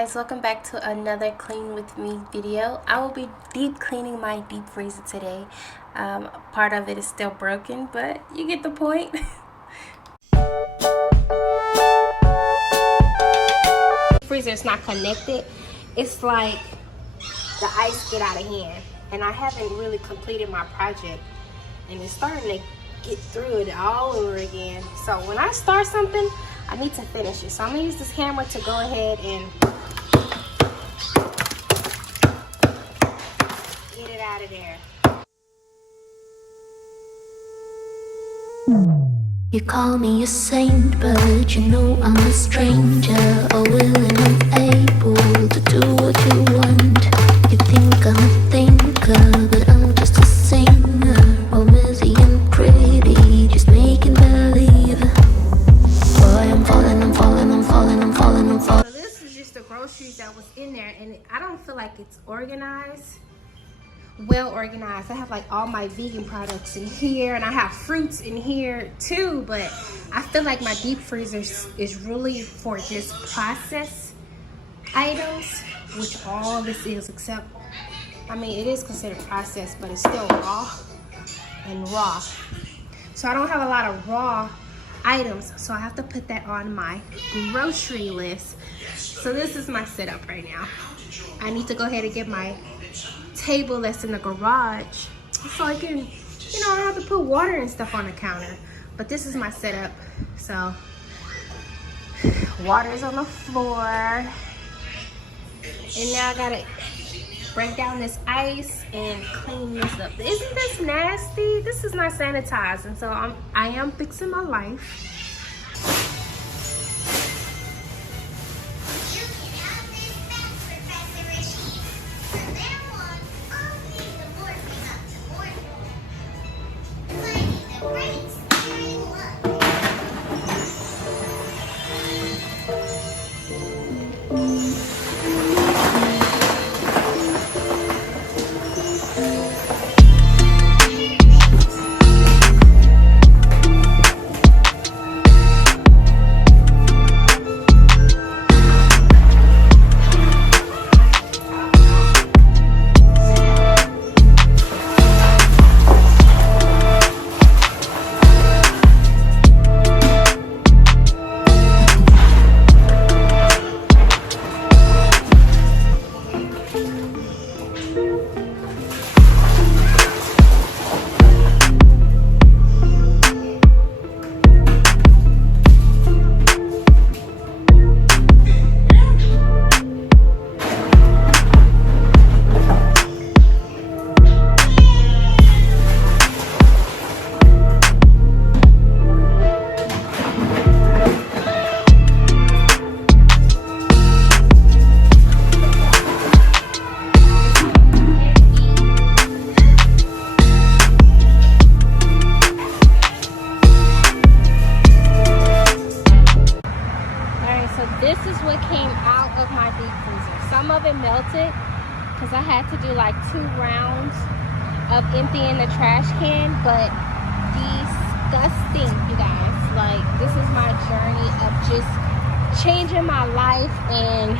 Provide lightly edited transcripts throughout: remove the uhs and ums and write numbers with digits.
guys, welcome back to another clean with me video. I will be deep cleaning my deep freezer today. Part of it is still broken, but you get the point. Freezer is not connected. It's like the ice get out of hand, and I haven't really completed my project, and it's starting to get through it all over again. So when I start something, I need to finish it. So I'm gonna use this hammer to go ahead and get it out of there. You call me a saint, but you know I'm a stranger, all willing and able to do what you want. You think I'm a thinker, but I'm just a singer, all messy and pretty, just making believe. Boy, I'm falling. So this is just the groceries that was in there, and I don't feel like it's organized. Well organized. I have like all my vegan products in here, and I have fruits in here too, but I feel like my deep freezer is really for just processed items, which all this is, except I mean it is considered processed, but it's still raw and raw. So I don't have a lot of raw items, so I have to put that on my grocery list. So this is my setup right now. I need to go ahead and get my table that's in the garage so I can, I don't have to put water and stuff on the counter. But this is my setup. So water is on the floor, and now I gotta break down this ice and clean this up. Isn't this nasty? This is not sanitized, and so I am fixing my life. This is what came out of my deep freezer. Some of it melted because I had to do like 2 rounds of emptying the trash can, but disgusting, you guys. Like, this is my journey of just changing my life, and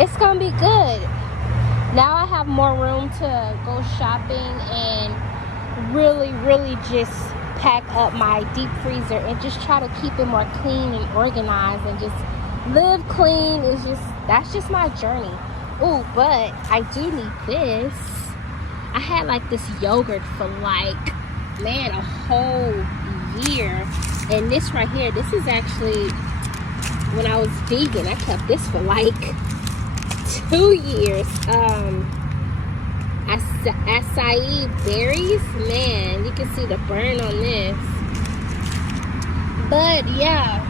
it's gonna be good. Now I have more room to go shopping and really just pack up my deep freezer and just try to keep it more clean and organized and just live clean. That's just my journey. Oh, but I do need this. I had like this yogurt for like, man, a whole year. And this right here, this is actually when I was vegan. I kept this for like 2 years. Acai berries, man, you can see the burn on this. But yeah,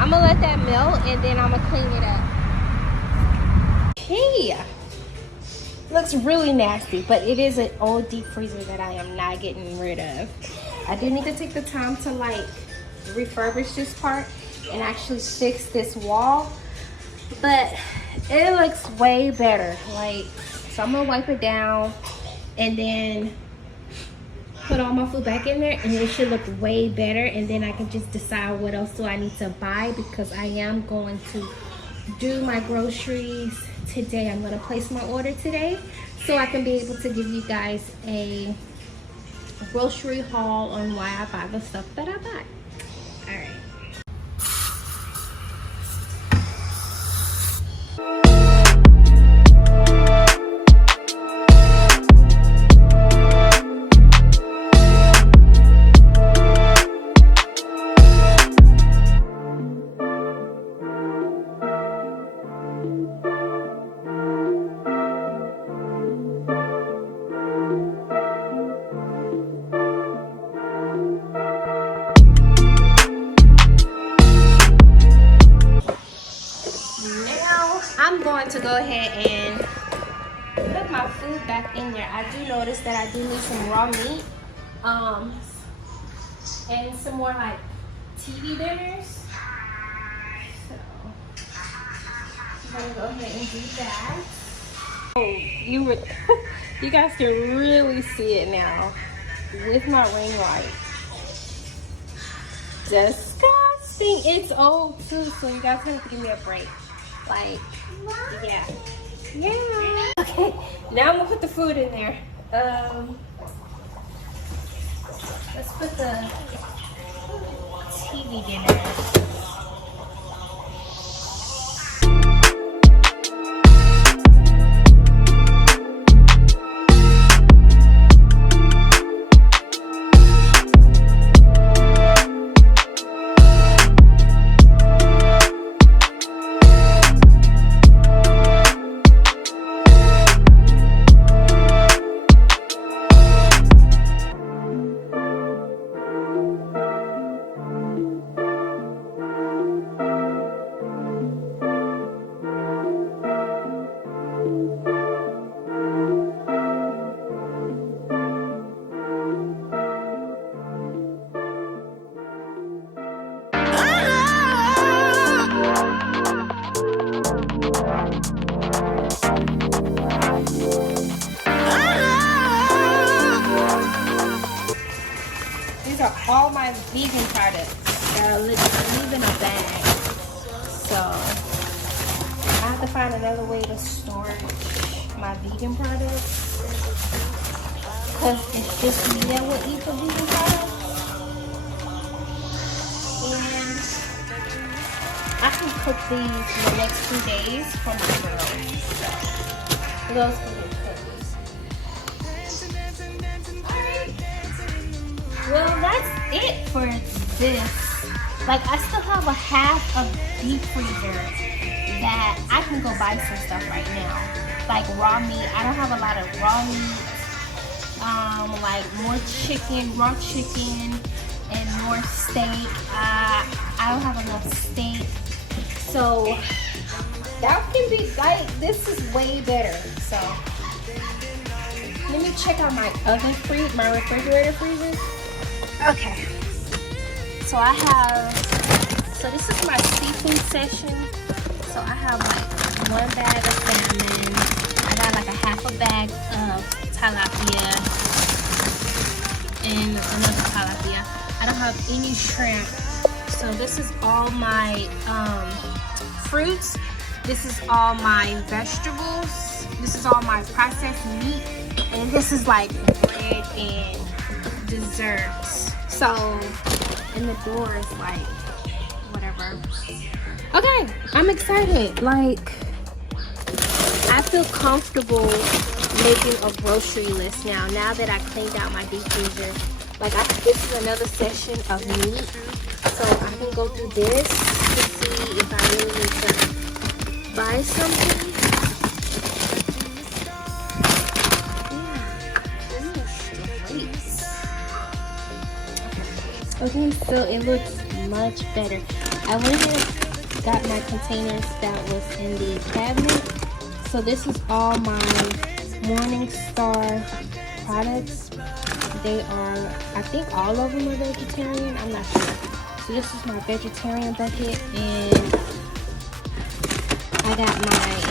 I'm gonna let that melt, and then I'm gonna clean it up. Okay, looks really nasty, but it is an old deep freezer that I am not getting rid of. I do need to take the time to like refurbish this part and actually fix this wall, but it looks way better. Like, so I'm gonna wipe it down and then put all my food back in there, and it should look way better. And then I can just decide what else do I need to buy, because I am going to do my groceries today. I'm gonna place my order today so I can be able to give you guys a grocery haul on why I buy the stuff that I buy. All right. I'm going to go ahead and put my food back in there. I do notice that I do need some raw meat, and some more like TV dinners. So I'm gonna go ahead and do that. Oh, you guys can really see it now with my ring light. Disgusting. It's old too, so you guys have to give me a break. Like, yeah. Okay, now I'm gonna put the food in there. Let's put the TV dinner. These are all my vegan products that I leave in a bag. So I have to find another way to store my vegan products, because it's just me that will eat the vegan products. And I can cook these in the next 2 days for my girls. So those can be cookies. Well, that's it for this. Like, I still have a half of deep freezer that I can go buy some stuff right now. Like raw meat. I don't have a lot of raw meat. Like more chicken, raw chicken, and more steak. I don't have enough steak. So that can be like, this is way better. So let me check out my other my refrigerator freezer. Okay, so I have, so this is my seafood section. So I have like 1 bag of salmon. I got like a half a bag of tilapia and another tilapia. I don't have any shrimp. So this is all my fruits. This is all my vegetables. This is all my processed meat. And this is like bread and desserts. So, and the door is like, whatever. Okay, I'm excited. Like, I feel comfortable making a grocery list now that I cleaned out my deep freezer. Like, this is another section of meat. So I can go through this to see if I really need to buy something. Okay, so it looks much better. I went ahead and got my containers that was in the cabinet. So this is all my Morningstar products. They are, I think all of them are vegetarian. I'm not sure. So this is my vegetarian bucket, and I got my